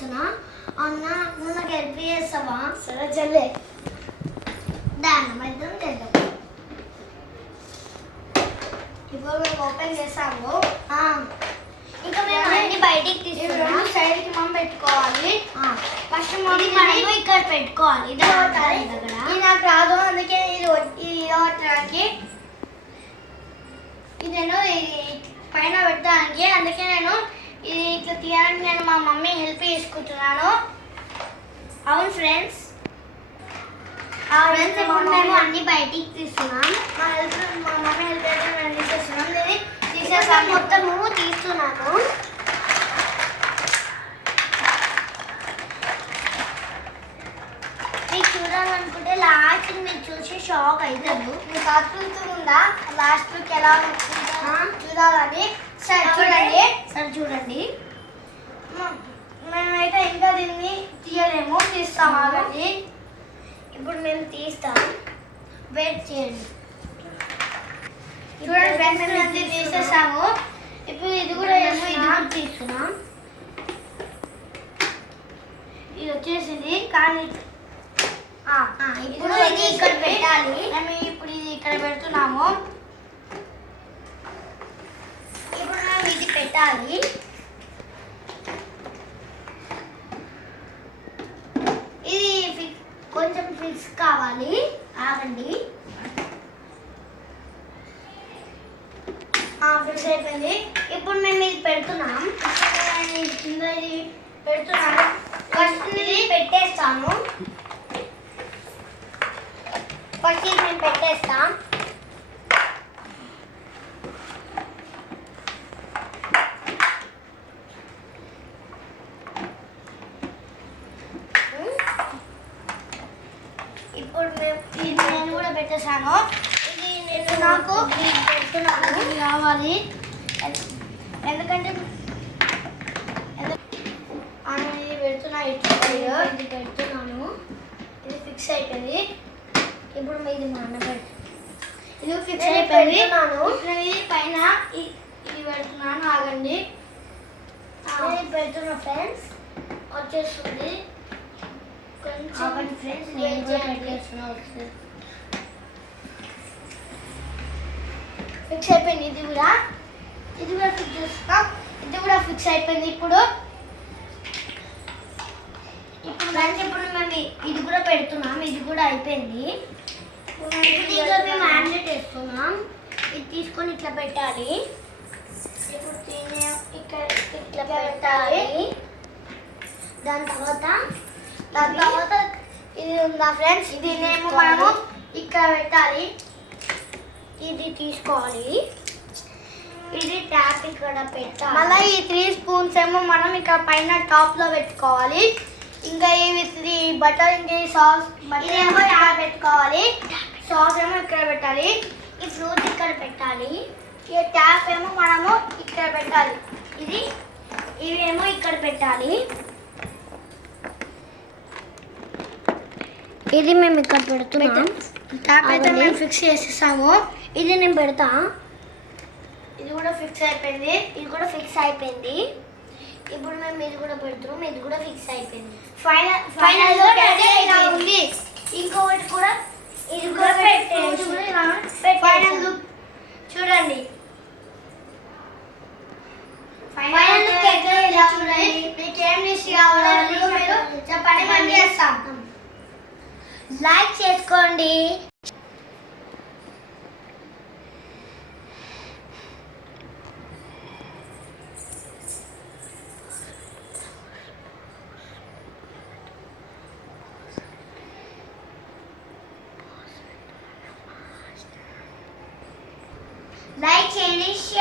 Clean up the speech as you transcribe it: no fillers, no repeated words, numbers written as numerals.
చేస్తున్నా. అన్న నువ్వు నాకు హెల్ప్ చేస్తావా? సరే చెల్లె. దాన్ని మధ్యం చేద్దాం. ఇప్పుడు మేము ఓపెన్ చేసాము. ఇంకా మేము అన్ని బయటికి తీసుకున్నాం. సైడ్కి మనం పెట్టుకోవాలి. ఫస్ట్ మనం ఇక్కడ పెట్టుకోవాలి. ఇది నాకు రాదు, అందుకే ఇది కొట్టడానికి ఇది నేను పైన పెట్టడానికి, అందుకే నేను ఇది ఇట్లా తీయడానికి నేను మా మమ్మీ హెల్ప్ చేసుకుంటున్నాను. అవును ఫ్రెండ్స్, ఇప్పుడు మేము అన్ని బయటికి తీస్తున్నాం. మా మమ్మీ హెల్ప్ అయితే మేము తీసేస్తున్నాం. ఇది తీసేసాము, మొత్తము తీస్తున్నాను. మీకు చూడాలనుకుంటే లాస్ట్ మీరు చూసి షాక్ అవుతారు. మీకు ఆతృతుందా లాస్ట్కి ఎలా చూడాలని? సరే చూడండి. మేమైతే ఇంకా దీన్ని తీయలేము, తీస్తాం ఆగండి. ఇప్పుడు మేము తీస్తాం, వెయిట్ చేయండి. చూడండి ఫ్రెండ్స్, మేము అన్ని తీసేసాము. ఇప్పుడు ఇది కూడా తీస్తున్నాం. ఇది వచ్చేసింది, కానీ ఇప్పుడు ఇది ఇక్కడ పెట్టాలి. మేము ఇప్పుడు ఇది ఇక్కడ పెడుతున్నాము. ఇప్పుడు మేము ఇది పెట్టాలి. ఇది కొంచెం ఫిక్స్ కావాలి, ఆగండి. ఫిక్స్ అయిపోయింది. ఇప్పుడు మేము ఇది పెడుతున్నాం. కింద ఇది పెడుతున్నాము. ఫస్ట్ ఇది పెట్టేస్తాము. ఫస్ట్ ఇది మేము పెట్టేస్తాం. ఇప్పుడు ఇది నేను కూడా పెట్టేశాను. ఇది నేను నాకు పెడుతున్నాను. ఇది కావాలి, ఎందుకంటే ఇది పెడుతున్నా. ఇది పెడుతున్నాను. ఇది ఫిక్స్ అయిపోయింది. ఇప్పుడు ఇది మా అన్న ఇది ఫిక్స్ అయిపోయింది. పెడుతున్నాను. ఇది పైన ఇది పెడుతున్నాను, ఆగండి. నేను పెడుతున్నా ఫ్రెండ్స్. వచ్చేస్తుంది కొంచెం ఫ్రెండ్స్, నేను కూడా పెట్టేస్తున్నా. ఫిక్స్ అయిపోయింది. ఇది కూడా ఫిక్స్ చేస్తాం. ఇది కూడా ఫిక్స్ అయిపోయింది. ఇప్పుడు ఫ్రెండ్స్, ఇప్పుడు మేము ఇది కూడా పెడుతున్నాం. ఇది కూడా అయిపోయింది. దీంట్లో మేము ఆమ్లెట్ వేస్తున్నాం. ఇది తీసుకొని ఇట్లా పెట్టాలి. ఇప్పుడు దీన్ని ఇక్కడ ఇట్లా పెట్టాలి. దాని తర్వాత ఇది ఉందా ఫ్రెండ్స్, దీన్నేమో మనము ఇక్కడ పెట్టాలి. ఇది తీసుకోవాలి. ఇది ట్యాప్ ఇక్కడ పెట్టాలి. మళ్ళీ ఈ 3 స్పూన్స్ ఏమో మనం ఇక్కడ పైన టాప్ లో పెట్టుకోవాలి. ఇంకా ఇవి 3 బటర్, ఇంకా ఈ సాస్ ఇదేమో ఇక్కడ పెట్టుకోవాలి. సాస్ ఏమో ఇక్కడ పెట్టాలి. ఈ ఫ్రూట్ ఇక్కడ పెట్టాలి. ఈ ట్యాప్ ఏమో మనము ఇక్కడ పెట్టాలి. ఇవేమో ఇక్కడ పెట్టాలి. ఇది మేము ఇక్కడ పెడుతున్నాం. ట్యాప్ అయితే మేము ఫిక్స్ చేసేసాము. ఇది నేను పెడతా. ఇది కూడా ఫిక్స్ అయిపోయింది. ఇది కూడా ఫిక్స్ అయిపోయింది. ఇప్పుడు మేము ఇది కూడా పెడుతున్నాం. ఇది కూడా ఫిక్స్ అయిపోయింది. ఫైనల్ లో ఇలా ఉంది. ఇంకొకటి కూడా ఇది కూడా ఫైనల్ లుక్ చూడండి. ఫైనల్ లుక్ అయితే ఇలా చూడండి. మీకు ఏం డిష్ కావాలో మీరు చెప్పండి, మనం చేస్తాం. లైక్ చేసుకోండి. లైక్ చేయండి, షేర్